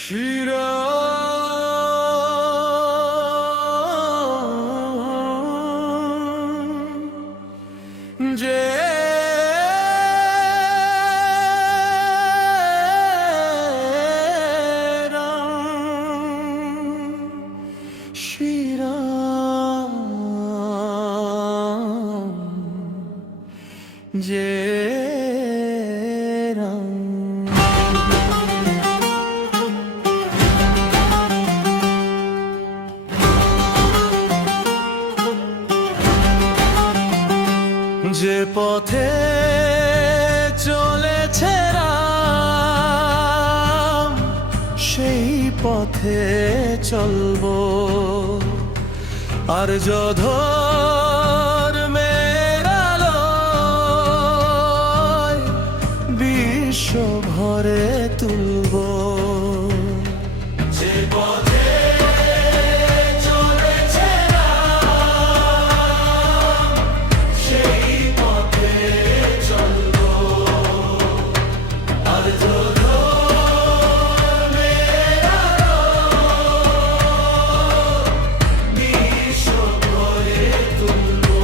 শিরা যে শিরা যে যে পথে চলেছে রাম সেই পথে চলবো আর যধর মেরালয় বিশ্ব ভরে তুলবো। যে পথে চলেছে রাম সেই পথে চলবো আর যধর মেরালয় বিশ্ব ভরে তুলবো।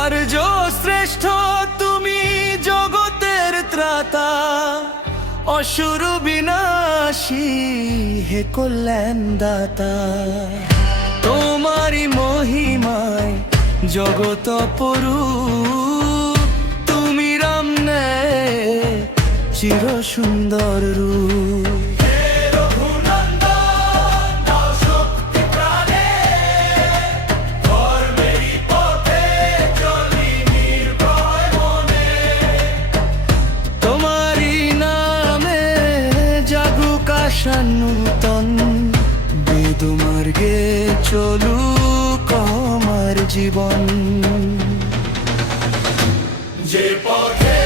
আর্য শ্রেষ্ঠ তুমি জগতের ত্রাতা, অসুর বিনাশী হে কল্যাণ দাতা। তোমারি মহিমায় জগত অপরূপ, তুমি রাম ন্যায় চির সুন্দর রূপ। নূতন বেদমার্গে চলুক আমার জীবন। যে পথে